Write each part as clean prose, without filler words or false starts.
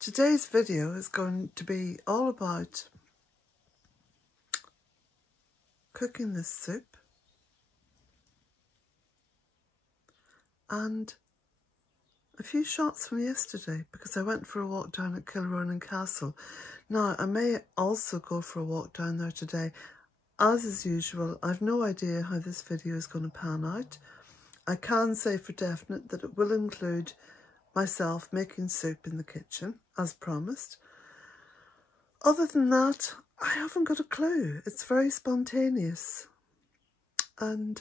Today's video is going to be all about cooking this soup and a few shots from yesterday because I went for a walk down at Kilronan Castle. Now, I may also go for a walk down there today. As is usual, I've no idea how this video is going to pan out. I can say for definite that it will include myself making soup in the kitchen, as promised. Other than that, I haven't got a clue. It's very spontaneous. And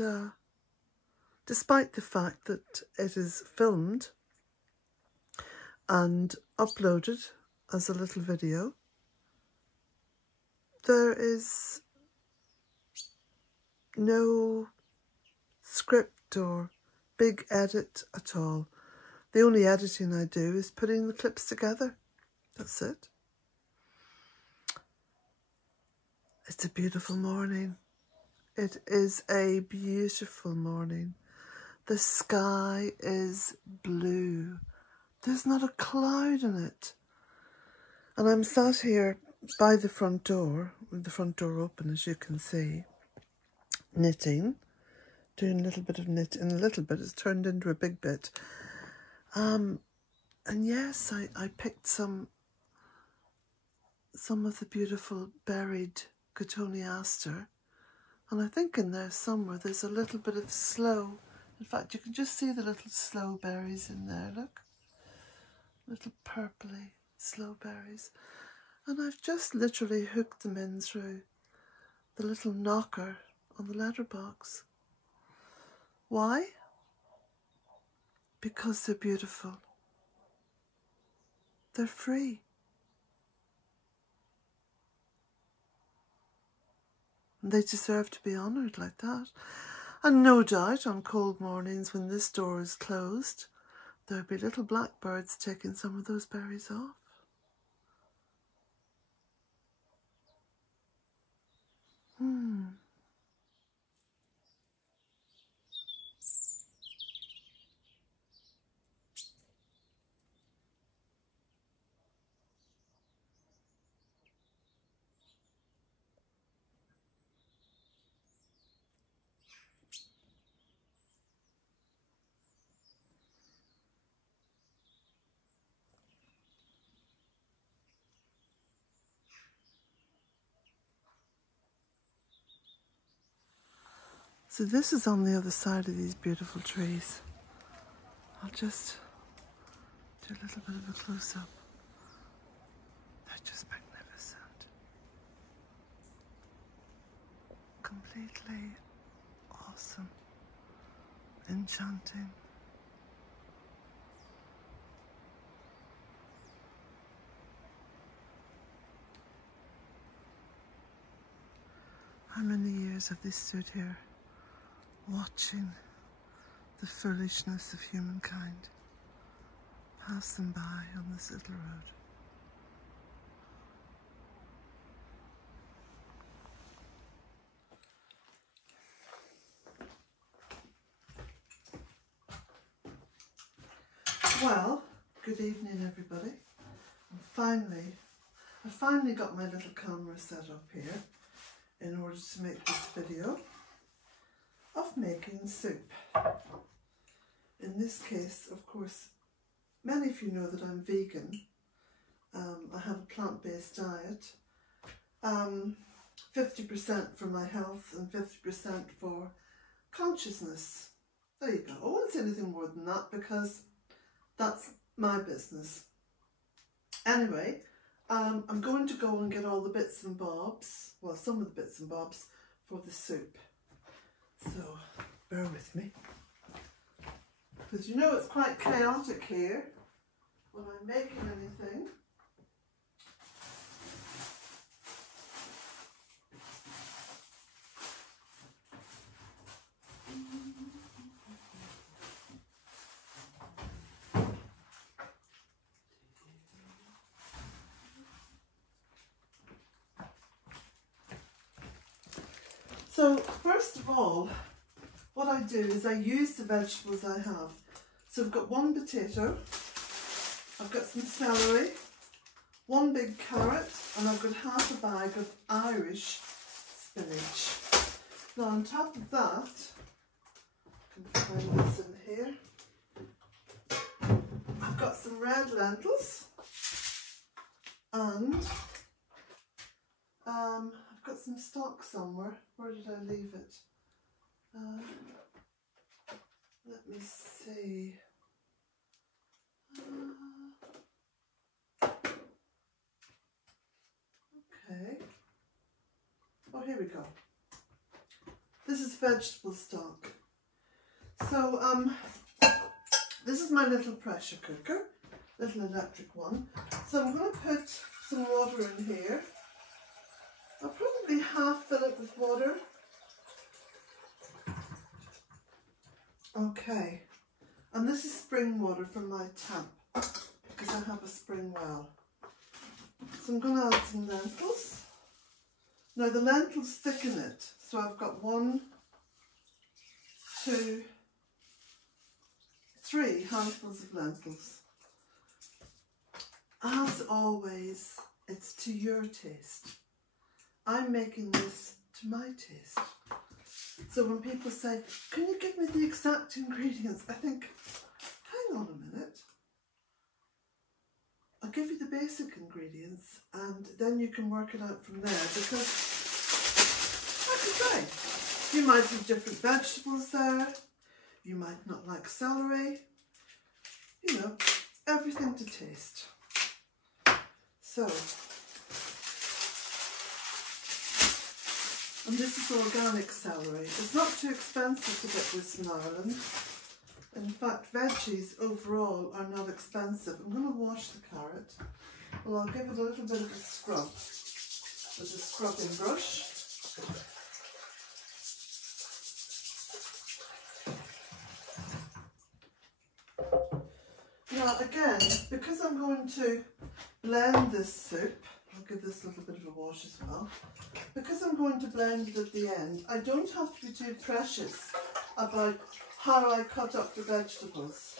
despite the fact that it is filmed and uploaded as a little video, there is no script or big edit at all. The only editing I do is putting the clips together. That's it. It's a beautiful morning. It is a beautiful morning. The sky is blue. There's not a cloud in it. And I'm sat here by the front door, with the front door open, as you can see, knitting, doing a little bit of knitting. A little bit has turned into a big bit. And yes, I picked some of the beautiful berried cotoneaster, and I think in there somewhere there's a little bit of sloe. In fact, you can just see the little sloe berries in there, look. Little purpley sloe berries. And I've just literally hooked them in through the little knocker on the letterbox. Why? Because they're beautiful. They're free. And they deserve to be honoured like that. And no doubt on cold mornings when this door is closed, there'll be little blackbirds taking some of those berries off. So this is on the other side of these beautiful trees. I'll just do a little bit of a close-up. They're just magnificent. Completely awesome. Enchanting. How many years have they stood here watching the foolishness of humankind pass them by on this little road. Well, good evening everybody. I finally got my little camera set up here in order to make this video of making soup. In this case, of course, many of you know that I'm vegan. I have a plant-based diet. 50% for my health and 50% for consciousness. There you go. I won't say anything more than that because that's my business. Anyway, I'm going to go and get all the bits and bobs, well, some of the bits and bobs for the soup. So, bear with me. Because you know it's quite chaotic here when I'm making anything. So first of all, what I do is I use the vegetables I have. So I've got one potato, I've got some celery, one big carrot, and I've got half a bag of Irish spinach. Now on top of that, I can find this in here, I've got some red lentils, and I've got some stock somewhere. Where did I leave it? Let me see. Okay. Oh, here we go. This is vegetable stock. So, this is my little pressure cooker, little electric one. So I'm going to put some water in here. I'll probably half fill it with water. Okay. And this is spring water from my tap, because I have a spring well. So I'm going to add some lentils. Now the lentils thicken it, so I've got 1, 2, 3 handfuls of lentils. As always, it's to your taste. I'm making this to my taste. So when people say, can you give me the exact ingredients? I think, hang on a minute. I'll give you the basic ingredients and then you can work it out from there, because, like I say, you might have different vegetables there, you might not like celery, you know, everything to taste. So, and this is organic celery. It's not too expensive to get this in Ireland. In fact, veggies overall are not expensive. I'm going to wash the carrot. Well, I'll give it a little bit of a scrub with a scrubbing brush. Now again, because I'm going to blend this soup, I'll give this a little bit of a wash as well. Because I'm going to blend it at the end, I don't have to be too precious about how I cut up the vegetables.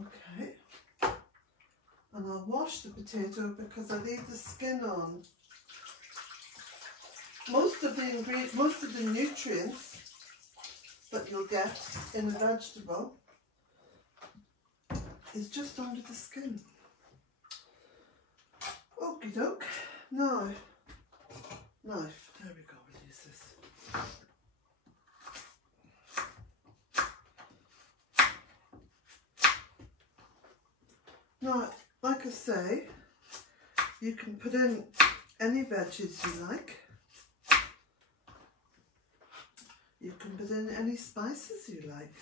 Okay, and I'll wash the potato because I leave the skin on. Most of the nutrients that you'll get in a vegetable is just under the skin. Okie doke. Now, knife. There we go. We'll use this. Now, like I say, you can put in any veggies you like. You can put in any spices you like.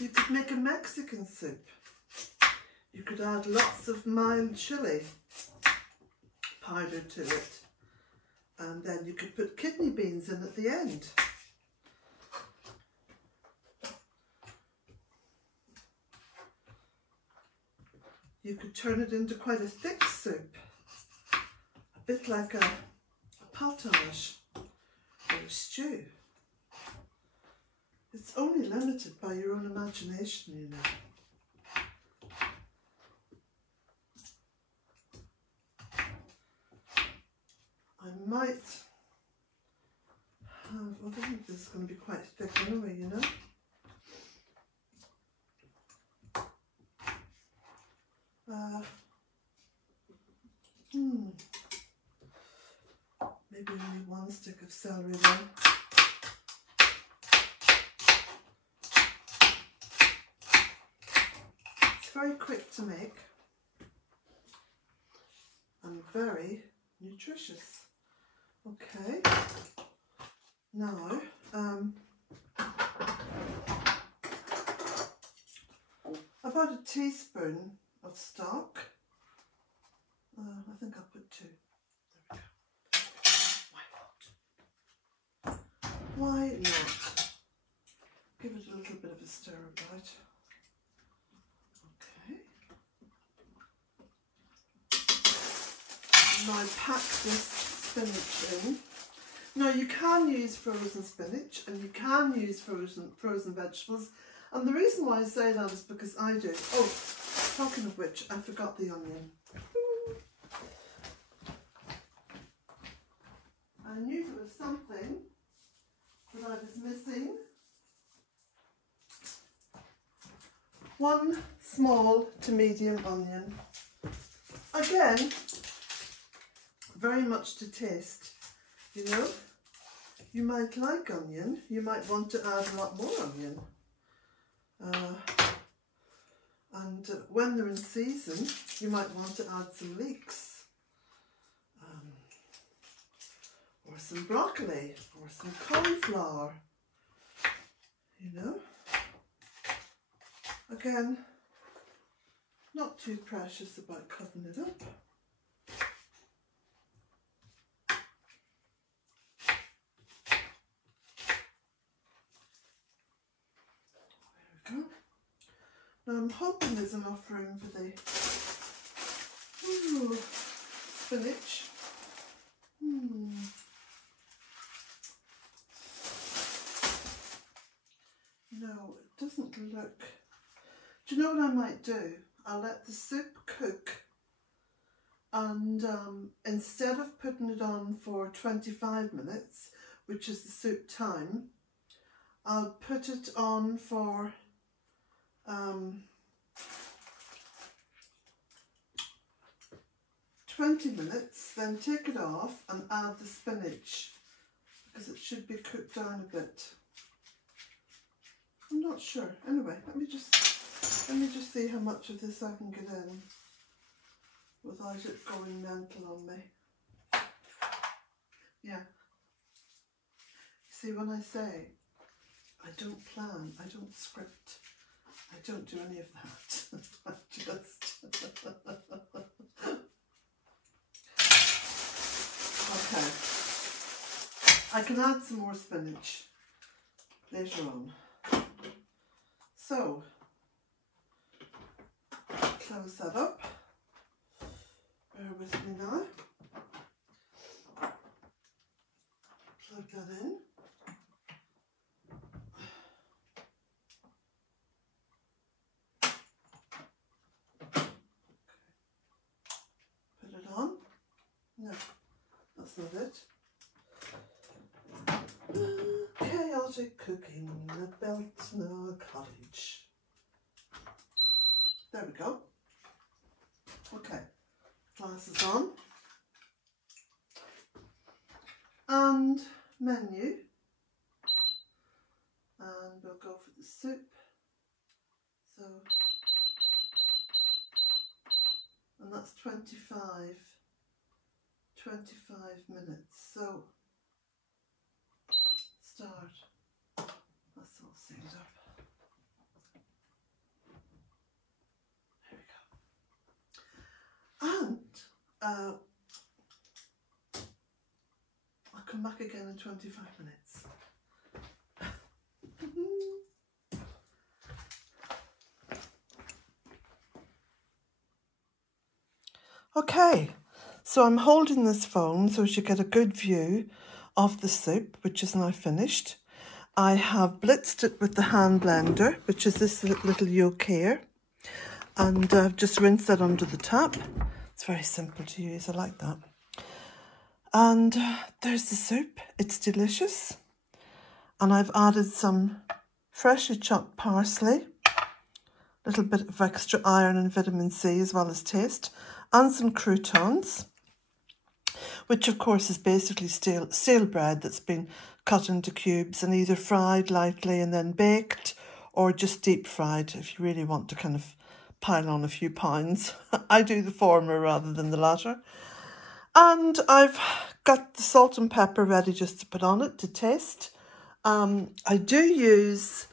You could make a Mexican soup. You could add lots of mild chili powder to it. And then you could put kidney beans in at the end. You could turn it into quite a thick soup, a bit like a potage or a stew. It's only limited by your own imagination, you know. I might have, well, I think this is going to be quite thick anyway, you know. Maybe only 1 stick of celery then. It's very quick to make and very nutritious. Okay, now about a teaspoon of stock. I think I'll put 2. There we go. Why not? Give it a little bit of a stir about. Okay. Now pack this spinach in. Now you can use frozen spinach and you can use frozen vegetables, and the reason why I say that is because I do. Oh, Talking of which, I forgot the onion. I knew there was something that I was missing. One small to medium onion. Again, very much to taste, you know. You might like onion, you might want to add a lot more onion. And when they're in season, you might want to add some leeks. Or some broccoli, or some cauliflower, you know. Again, not too precious about cutting it up. There we go. Now I'm hoping there's enough room for the spinach. No, it doesn't look... Do you know what I might do? I'll let the soup cook, and instead of putting it on for 25 minutes, which is the soup time, I'll put it on for 20 minutes, then take it off and add the spinach, because it should be cooked down a bit. I'm not sure. Anyway, let me just see how much of this I can get in without it going mental on me. Yeah. See, when I say I don't plan, I don't script, I don't do any of that. I just... Okay. I can add some more spinach later on. So, close that up. Bear with me now. Plug that in. Put it on. No, that's not it. Chaotic cooking at Bealtaine Cottage. There we go. Okay, glasses on. And menu. And we'll go for the soup. So, and that's 25 minutes. So, start. That's all synced up. There we go. And I'll come back again in 25 minutes. Okay, so I'm holding this phone so as you get a good view of the soup, which is now finished. I have blitzed it with the hand blender, which is this little yoke here, and I've just rinsed that under the tap. It's very simple to use, I like that. And there's the soup, it's delicious. And I've added some freshly chopped parsley, a little bit of extra iron and vitamin C as well as taste, and some croutons, which of course is basically stale bread that's been cut into cubes and either fried lightly and then baked, or just deep fried if you really want to kind of pile on a few pounds. I do the former rather than the latter. And I've got the salt and pepper ready just to put on it to taste. I do use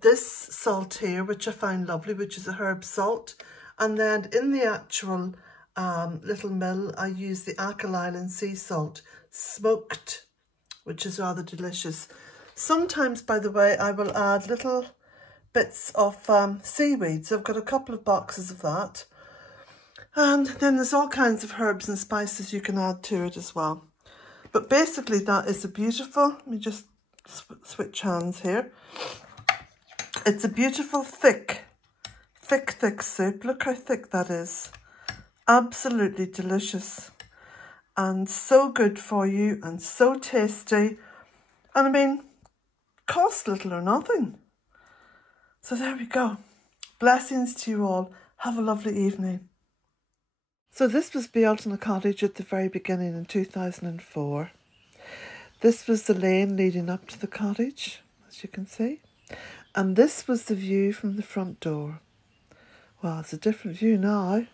this salt here, which I find lovely, which is a herb salt. And then in the actual little mill, I use the Achill Island sea salt, smoked, which is rather delicious. Sometimes, by the way, I will add little bits of seaweed. So I've got a couple of boxes of that. And then there's all kinds of herbs and spices you can add to it as well. But basically that is a beautiful, let me just switch hands here. It's a beautiful thick thick, thick soup. Look how thick that is. Absolutely delicious. And so good for you and so tasty. And I mean, cost little or nothing. So there we go. Blessings to you all. Have a lovely evening. So this was Bealtaine Cottage at the very beginning in 2004. This was the lane leading up to the cottage, as you can see. And this was the view from the front door. Well, it's a different view now.